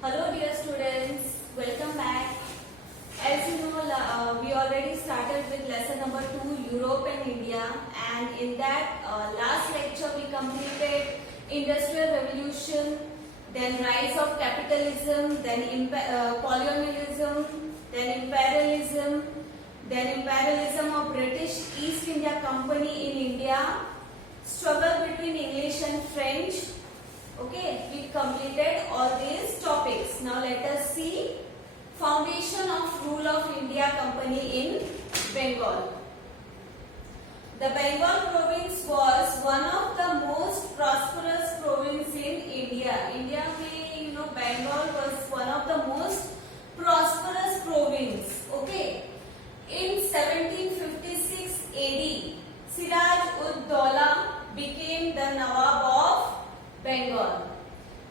Hello dear students, welcome back. As you know, we already started with lesson number 2, Europe and India, and in that last lecture we completed Industrial Revolution, then rise of capitalism, then colonialism, then imperialism of British East India Company in India, struggle between English and French. Okay, we completed all these topics. Now let us see foundation of rule of India Company in Bengal. The Bengal province was one of the most prosperous province in India. India में Bengal was one of the most prosperous province. Okay, in 1756 AD, Siraj-ud-Daulah became the Nawab of Bengal.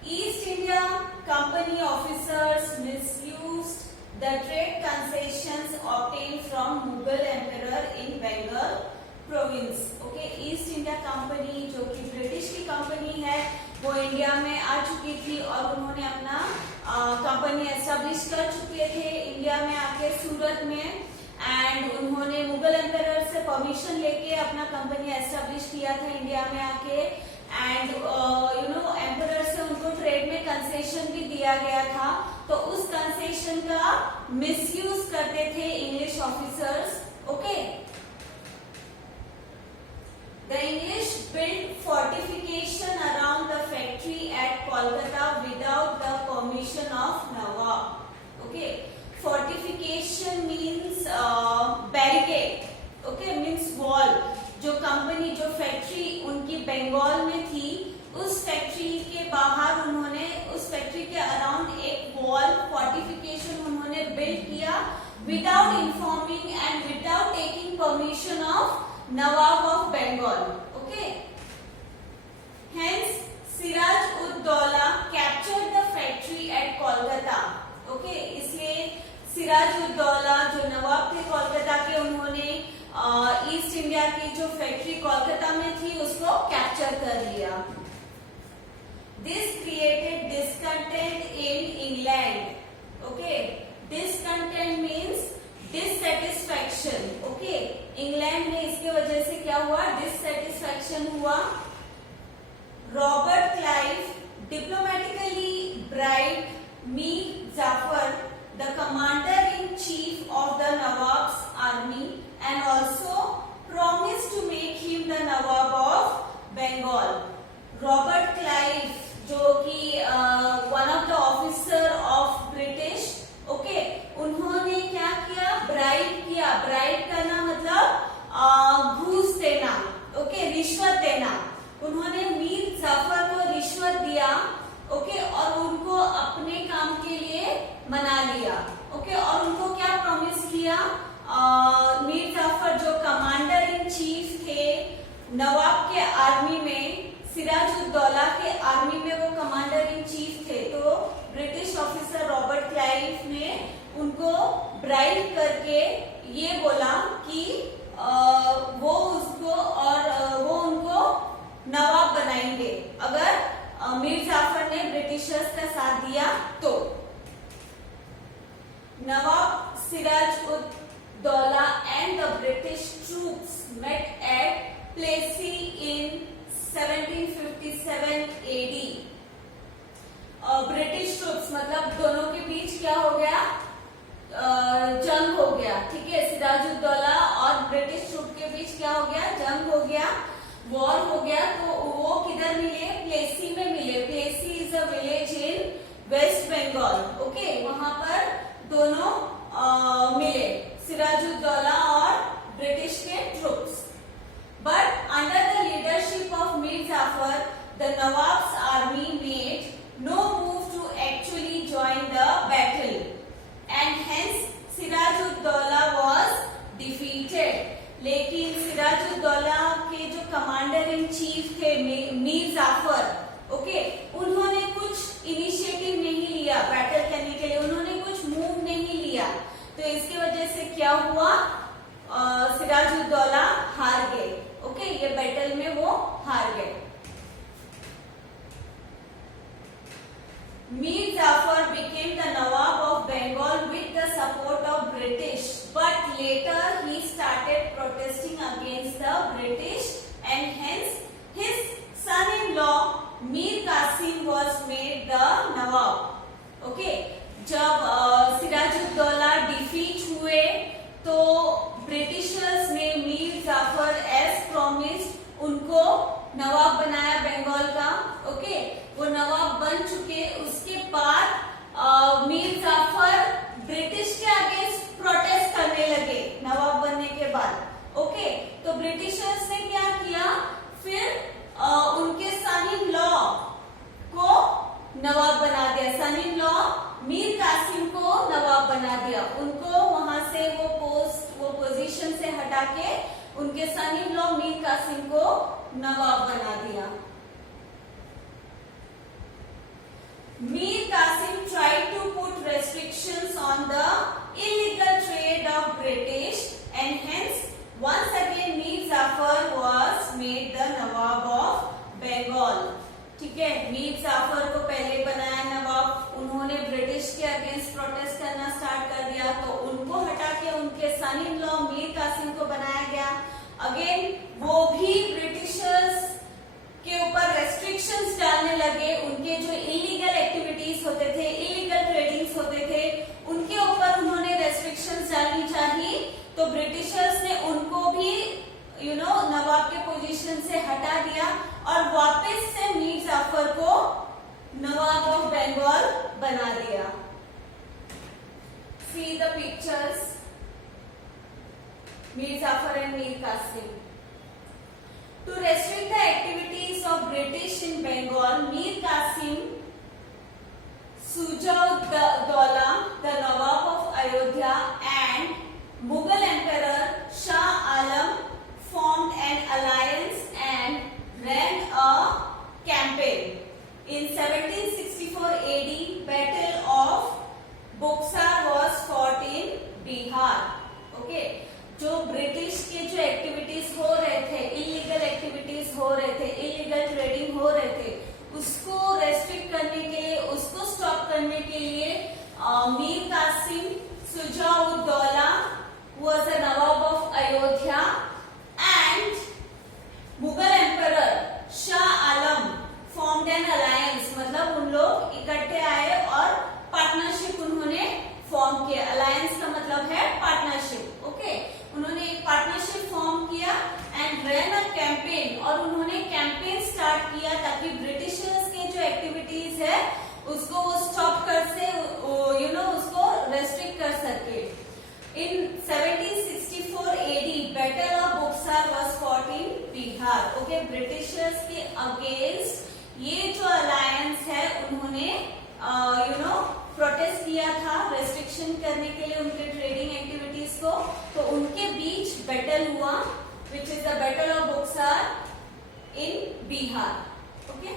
East India Company officers misused the trade concessions obtained from Mughal Emperor in Bengal province. Okay, East India Company जो कि British की company है वो India में आ चुकी थी और उन्होंने अपना कंपनी एस्टेब्लिश कर चुके थे इंडिया में आके सूरत में, एंड उन्होंने मुगल एम्परर से परमिशन लेके अपना कंपनी एस्टेब्लिश किया था इंडिया में आके, एंड एम्परर से उनको ट्रेड में कंसेशन भी दिया गया था, तो उस कंसेशन का मिसयूज करते थे English officers. Okay, the English build fortification around the factory at Kolkata without the permission of Nawab. Okay, fortification means barricade. Okay, means wall. जो कंपनी जो फैक्ट्री उनकी बंगाल में थी उस फैक्ट्री के बाहर उन्होंने उस फैक्ट्री के अराउंड एक वॉल फोर्टिफिकेशन उन्होंने बिल्ड किया without informing and without taking permission of nawab of Bengal. Okay, hence Siraj-ud-Daula captured the factory at Kolkata. Okay, इसलिए सिराज-उद-दौला जो नवाब थे कोलकाता के, उन्होंने ईस्ट इंडिया की जो फैक्ट्री कोलकाता में थी उसको कैप्चर कर लिया. This created discontent in England. Okay, discontent means dissatisfaction. Okay, England में इसके वजह से क्या हुआ, डिससेटिस्फैक्शन हुआ. Robert Clive diplomatically bribed Mir Jafar, the commander-in-chief of the Nawab's army, and also promised to make him the Nawab of Bengal. Robert Clive, जो कि one of the officer of British, okay, उन्होंने क्या किया, ब्राइब किया. Bribe करना मतलब घूस देना. ओके, रिश्वत देना. उन्होंने मीर जाफर को रिश्वत दिया. ओके, और उनको अपने काम के लिए मना लिया. ओके, और उनको क्या प्रॉमिस किया, मीर जाफर जो कमांडर इन चीफ थे नवाब के आर्मी में, सिराज-उद-दौला के आर्मी में वो कमांडर इन चीफ थे, तो ब्रिटिश ऑफिसर रॉबर्ट क्लाइव ने उनको ब्राइब करके ये बोला कि वो उनको नवाब बनाएंगे अगर मीर जाफर ने ब्रिटिशर्स का साथ दिया तो. Nawab Siraj-ud-Daulah and the British troops met at Plassey in 1757 AD. British troops मतलब दोनों के बीच क्या हो गया, जंग हो गया. ठीक है, सिराज-उद-दौला और ब्रिटिश ट्रूप के बीच क्या हो गया, जंग हो गया, वॉर हो गया. तो वो किधर मिले, प्लेसी में मिले. Plassey is a village in West Bengal. Okay, वहां पर दोनों मिले, सिराज-उद-दौला और ब्रिटिश के troops. But under the leadership of Mir Jafar the nawab's army made no move to actually join the battle and hence Siraj-ud-Daula was defeated. लेकिन सिराज-उद-दौला के जो कमांडर इन चीफ थे मीर जाफर, ओके, उन्होंने कुछ इनिशिएटिव नहीं लिया बैटल करने के लिए, उन्होंने कुछ मूव नहीं लिया. तो इसकी वजह से क्या हुआ, सिराज-उद-दौला हार गए. ओके, ये बैटल में वो हार गए. Mir Jafar became the Nawab of Bengal with the support of British, but later he started protesting against the British and hence his son-in-law Mir Qasim was made the Nawab. Okay, जब Siraj-ud-Daulah defeat हुए तो Britishers ने Mir Jafar as promised उनको नवाब बनाया बंगाल का. Okay, वो नवाब बन चुके. उसके बाद मीर जाफर ब्रिटिश के अगेंस्ट प्रोटेस्ट करने लगे नवाब बनने के बाद. ओके, तो ब्रिटिशर्स ने क्या किया, फिर उनके सन इन लॉ को नवाब बना दिया. सन इन लॉ मीर कासिम को नवाब बना दिया. उनको वहां से वो पोजीशन से हटा के उनके सन इन लॉ मीर कासिम को नवाब बना दिया. Mir Qasim tried to put restrictions on the illegal trade of British and hence once again Mir Jafar was made the Nawab of Bengal. ठीक है, मीर जाफर को पहले बनाया नवाब. उन्होंने ब्रिटिश के अगेंस्ट प्रोटेस्ट करना स्टार्ट कर दिया तो उनको हटा के उनके सन इन लॉ मीर कासिम को बनाया गया. अगेन वो भी ब्रिटिशर्स के ऊपर रेस्ट्रिक्शंस डालने लगे. उनके जो इलीगल एक्टिविटीज होते थे, इलीगल ट्रेडिंग्स होते थे, उनके ऊपर उन्होंने रेस्ट्रिक्शंस डालनी चाहिए. तो ब्रिटिशर्स ने उनको भी नवाब के पोजीशन से हटा दिया और वापस से मीर जाफर को नवाब ऑफ बंगाल बना दिया. See the pictures, Mir Jafar and Mir Qasim. To restrict the activities of British in Bengal, Mir Qasim Sujauddaulah, the Nawab of Ayodhya, and Mughal Emperor Shah Alam formed an alliance and ran a campaign. In 1764 AD, Battle of Buxar was fought in Bihar. Okay. जो British के जो activities हो रहे थे, illegal activities हो रहे थे, illegal trading हो रहे थे, उसको रेस्ट्रिक्ट करने के लिए, उसको स्टॉप करने के लिए Mir Qasim Shujauddaula was the Nawab of Ayodhya and Mughal emperor Shah Alam formed an alliance. मतलब उन लोग इकट्ठे आए और पार्टनरशिप उन्होंने फॉर्म किया. अलायंस का मतलब है पार्टनरशिप. ओके, उन्होंने एक पार्टनरशिप फॉर्म किया एंड रन अ कैंपेन. और उन्होंने कैंपेन स्टार्ट किया ताकि ब्रिटिशर्स के जो एक्टिविटीज है उसको वो स्टॉप कर से उसको रेस्ट्रिक्ट कर सके. In 1764 AD battle of Buxar was fought in Bihar. Okay, Britishers के अगेंस्ट ये जो अलायंस है उन्होंने प्रोटेस्ट किया था रेस्ट्रिक्शन करने के लिए उनके ट्रेडिंग एक्टिविटीज को. तो उनके बीच बैटल हुआ which is the battle of Buxar in Bihar. Okay,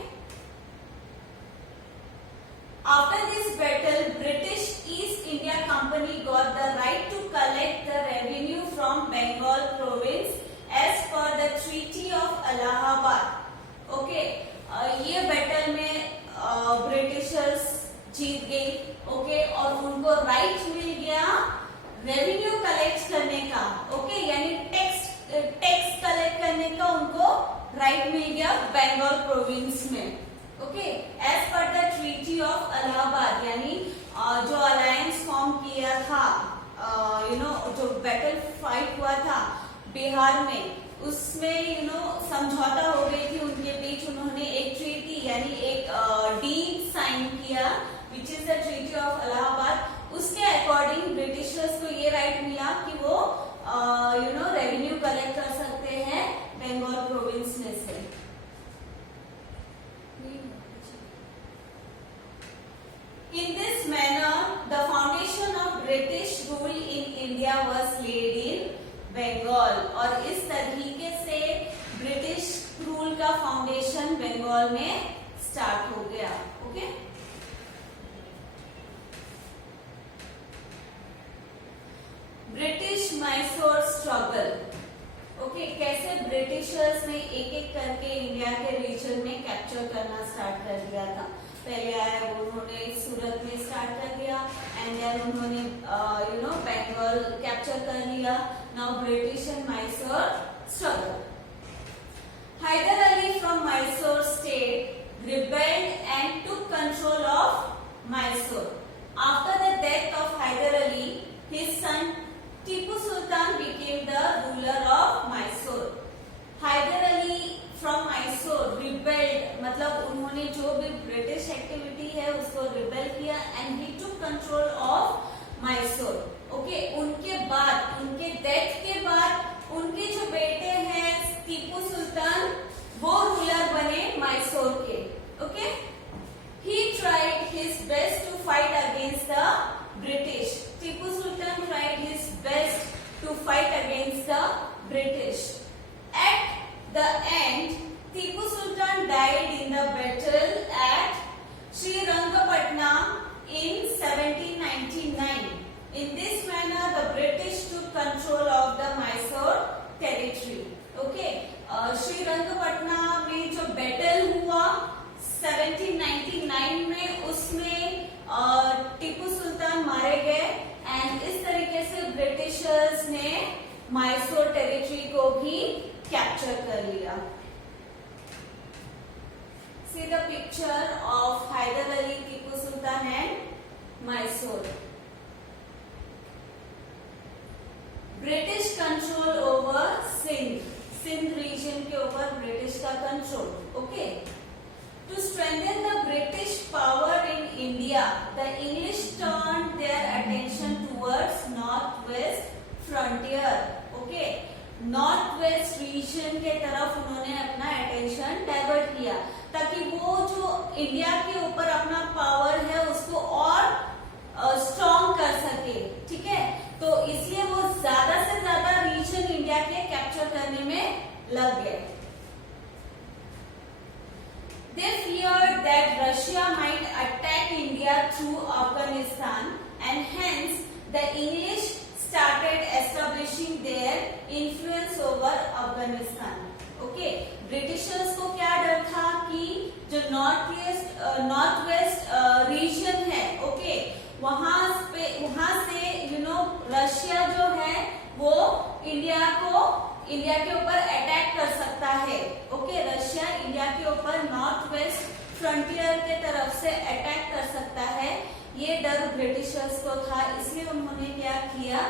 after this battle British East India company got the right to collect the revenue from Bengal province as per the treaty of Allahabad. Okay, ये battle में Britishers जीत गई. Okay, और उनको right मिल गया revenue collect करने का. ओके, यानी टैक्स कलेक्ट करने का उनको राइट मिल गया बंगाल प्रोविंस में. Okay, as per the treaty of Allahabad, यानी जो अलायंस फॉर्म किया था, जो बैटल फाइट हुआ था बिहार में, उसमें समझौता हो गई थी उनके बीच. उन्होंने एक ट्रीटी यानी एक डीड साइन किया विच is the treaty of Allahabad. उसके अकॉर्डिंग ब्रिटिशर्स को ये राइट मिला कि वो रेवेन्यू कलेक्ट कर सकते हैं बंगाल प्रोविंस में से. In this manner, the foundation of British rule in India was laid in Bengal. और इस तरीके से ब्रिटिश रूल का फाउंडेशन बंगाल में स्टार्ट हो गया. Okay, British Mysore struggle. Okay, कैसे ब्रिटिशर्स ने एक एक करके इंडिया के रीजन में कैप्चर करना स्टार्ट कर दिया था. पहले आया वो उन्होंने सूरत में स्टार्ट कर देन उन्होंने बंगाल कैप्चर कर लिया. Now British and Mysore struggle. Hyder Ali from Mysore state rebelled and took control of Mysore. After the death of Hyder Ali, his son Tipu Sultan became the ruler of Mysore. Hyder Ali from Mysore rebelled, मतलब उन्होंने जो भी British activity है उसको rebel किया and he took control of Mysore. Okay, उनके बाद, उनके डेथ के बाद उनके जो बेटे हैं टीपू सुल्तान, वो रूलर बने मैसूर के. Okay, he tried his best to fight against the British. Tipu Sultan tried his best to fight against the British. At the end, Tipu Sultan died in the battle at Srirangapatna in 1799. In this manner, the British took control of the Mysore territory. Okay, Srirangapatna में जो battle हुआ 1799 में, उसमें टीपू सुल्तान मारे गए and इस तरीके से ब्रिटिशर्स ने मैसूर टेरिटरी को भी कैप्चर कर लिया. See the picture of Hyder Ali, Tipu Sultan and Mysore. British control over Sindh, Sindh region के ऊपर ब्रिटिश का control. Okay, to strengthen the British power in India, the English turned their attention towards northwest frontier. Okay, northwest region के तरफ उन्होंने अपना attention divert किया ताकि वो जो इंडिया के ऊपर अपना पावर है उसको और स्ट्रॉन्ग कर सके. ठीक है, तो इसलिए वो ज्यादा से ज्यादा रीजन इंडिया के कैप्चर करने में लग गए. They feared that Russia might attack India through Afghanistan and hence the English started establishing their influence over Afghanistan. Okay, Britishers को क्या डर था कि जो नॉर्थ वेस्ट रीजन है, ओके, वहां से रशिया जो है वो इंडिया के ऊपर अटैक कर सकता है. ओके, रशिया इंडिया के ऊपर नॉर्थ वेस्ट फ्रंटियर के तरफ से अटैक कर सकता है, ये डर ब्रिटिशर्स को था. इसलिए उन्होंने क्या किया,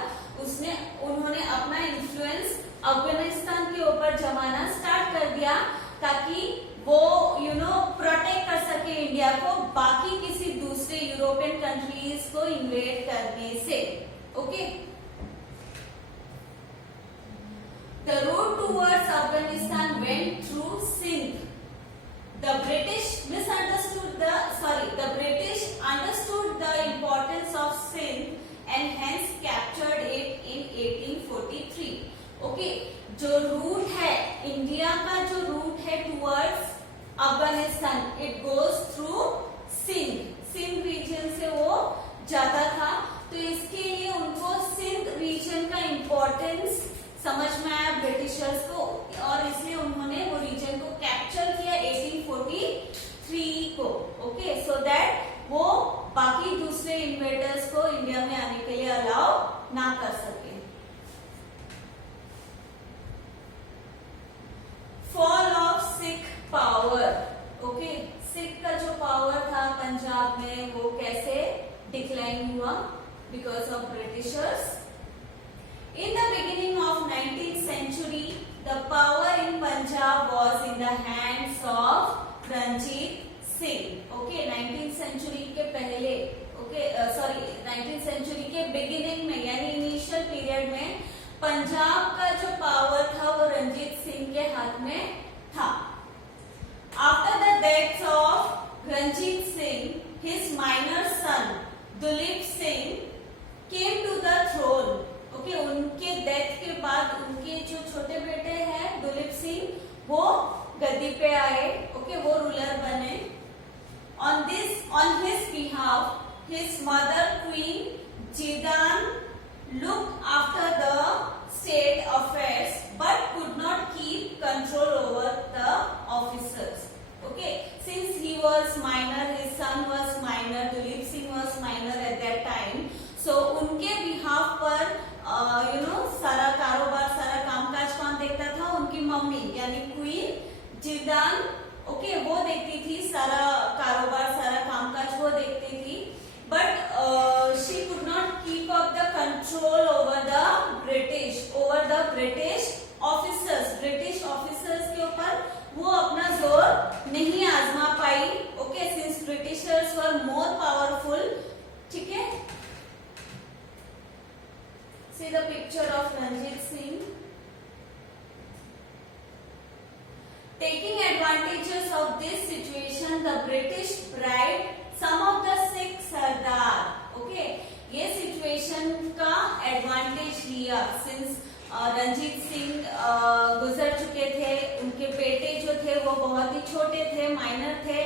उन्होंने अपना इन्फ्लुएंस अफगानिस्तान के ऊपर जमाना स्टार्ट कर दिया ताकि वो प्रोटेक्ट कर सके इंडिया को बाकी किसी दूसरे यूरोपियन कंट्रीज को इन्वेड करने से. Okay, the route towards Afghanistan went through Sindh. The British understood the importance of Sindh and hence captured it in 1843. Okay, जो रूट है इंडिया का, जो रूट है towards Afghanistan, it goes through Sindh region से वो जाता था. तो इसके लिए उनको सिंध रीजन का इम्पोर्टेंस समझ में आया ब्रिटिशर्स को और इसलिए उन्होंने वो रीजन को कैप्चर किया 1843 को. ओके, सो दैट वो बाकी दूसरे इन्वेडर्स को इंडिया में आने के लिए अलाउ ना कर सके. Fall of Sikh power. Okay, Sikh का जो पावर था पंजाब में वो कैसे डिक्लाइन हुआ, because of Britishers. In the beginning of 19th century, the power in Punjab was in the hands of Ranjit Singh. Okay, 19th century के पहले, okay, 19th century के beginning में यानी इनिशियल पीरियड में पंजाब का जो पावर था वो रंजीत सिंह के हाथ में था. After the death of Ranjit Singh, his minor son Duleep Singh came to the throne. Okay, उनके डेथ के बाद उनके जो छोटे बेटे हैं दुलीप सिंह, वो गद्दी पे आए. ओके, वो रूलर बने. On his behalf, his mother Queen Jidan looked after the state affairs but could not keep control over the officers. Okay, since he was minor, his son was minor, Duleep Singh was minor at that time. ठीक है। See the picture of Ranjit Singh. Taking advantages of this situation, the British bribed some of the Sikh Sardar. Okay, ये situation का advantage लिया since Ranjit Singh गुजर चुके थे, उनके बेटे जो थे वो बहुत ही छोटे थे, माइनर थे,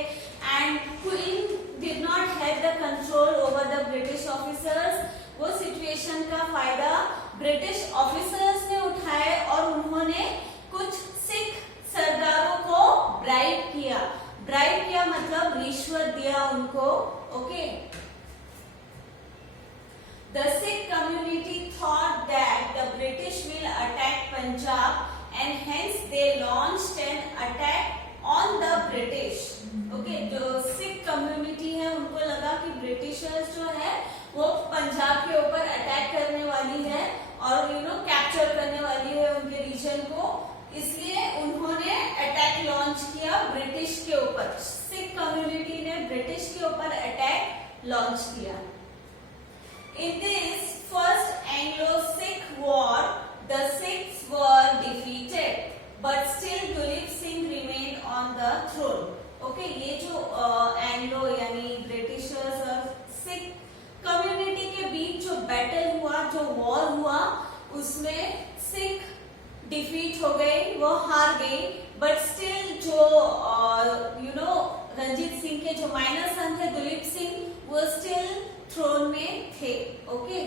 and queen did not have the control over the British officers. वो सिचुएशन का फायदा ब्रिटिश ऑफिसर्स ने उठाए और उन्होंने कुछ सिख सरदारों को ब्राइब किया। ब्राइब किया मतलब रिश्वत दिया उनको। Okay, the Sikh community thought that the British will attack Punjab and hence they launched an attack on the British. Okay, जो सिख कम्युनिटी है उनको लगा कि ब्रिटिशर्स जो है वो पंजाब के ऊपर अटैक करने वाली है और कैप्चर करने वाली है उनके रीजन को, इसलिए उन्होंने अटैक लॉन्च किया ब्रिटिश के ऊपर। सिख कम्युनिटी ने ब्रिटिश के ऊपर अटैक लॉन्च किया। In this first Anglo-Sikh war, the Sikhs were defeated, but still Duleep Singh remained on the throne. Okay, ये जो एंग्लो यानी ब्रिटिशर्स और सिख कम्युनिटी के बीच जो बैटल हुआ, जो वॉर हुआ, उसमें सिख डिफीट हो गए, वो हार गई, बट स्टिल जो रंजीत सिंह के जो माइनर सन थे दुलीप सिंह, वो स्टिल थ्रोन में थे। Okay,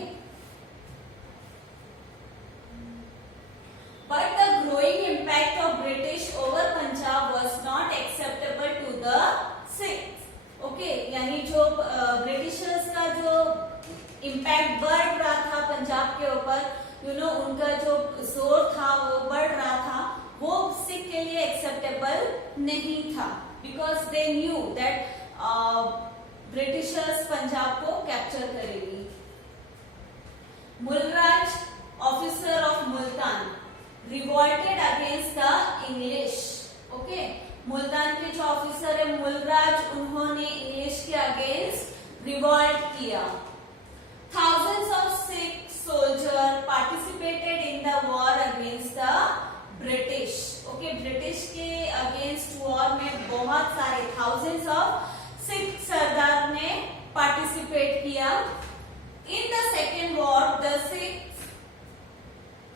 but the growing impact of British over Punjab was not acceptable to the Sikhs. Okay, यानी जो ब्रिटिशर्स का जो इम्पैक्ट बढ़ रहा था पंजाब के ऊपर, उनका जो जोर था वो बढ़ रहा था, वो सिख के लिए एक्सेप्टेबल नहीं था, because they knew that Britishers Punjab को कैप्चर करेगी। Mulraj, officer of Multan, revolted against the English. Okay, Multan के जो ऑफिसर है मुलराज, उन्होंने इंग्लिश के अगेंस्ट रिवॉल्ट किया। Thousands of Sikh soldiers participated in the war against the British. Okay, British के against war में बहुत सारे thousands of Sikh सरदार ने participate किया। In the second war, the Sikhs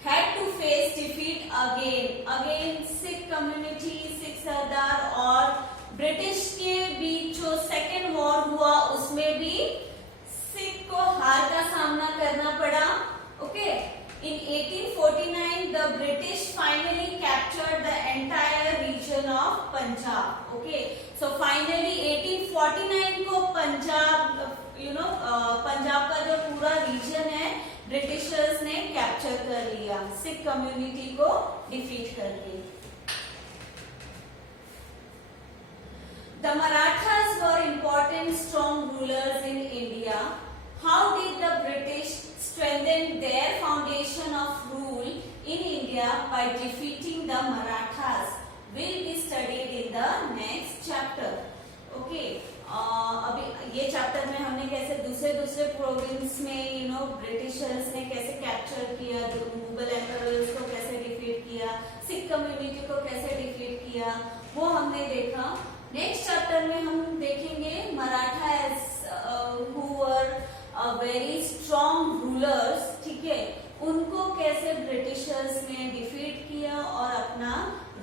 had to face defeat again. Again, Sikh community, Sikh सरदार और British के बीच जो second war हुआ, उसमें भी सिख को हार का सामना करना पड़ा। Okay, in 1849 the British finally captured the entire reason of Punjab. Okay, so finally 1849 को पंजाब पंजाब का जो पूरा रीजन है ब्रिटिशर्स ने कैप्चर कर लिया, सिख कम्युनिटी को डिफीट करके। The Marathas were important strong rulers in India. How did the British strengthen their foundation of rule in India by defeating the Marathas? Will be studied in the next chapter. Okay. अभी ये chapter में हमने कैसे दूसरे province में Britishers ने कैसे capture किया, जो मुगल एम्परर्स को कैसे डिफीट किया, सिख कम्युनिटी को कैसे डिफीट किया, वो हमने देखा। नेक्स्ट चैप्टर में हम देखेंगे Maratha who were very strong rulers, ठीक है, उनको कैसे ब्रिटिशर्स ने डिफीट किया और अपना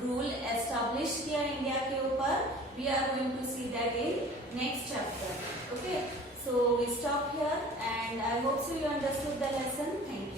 रूल एस्टैब्लिश किया इंडिया के ऊपर। We are going to see that in next chapter. Okay, so we stop here and I hope so you understood the lesson. Thank you.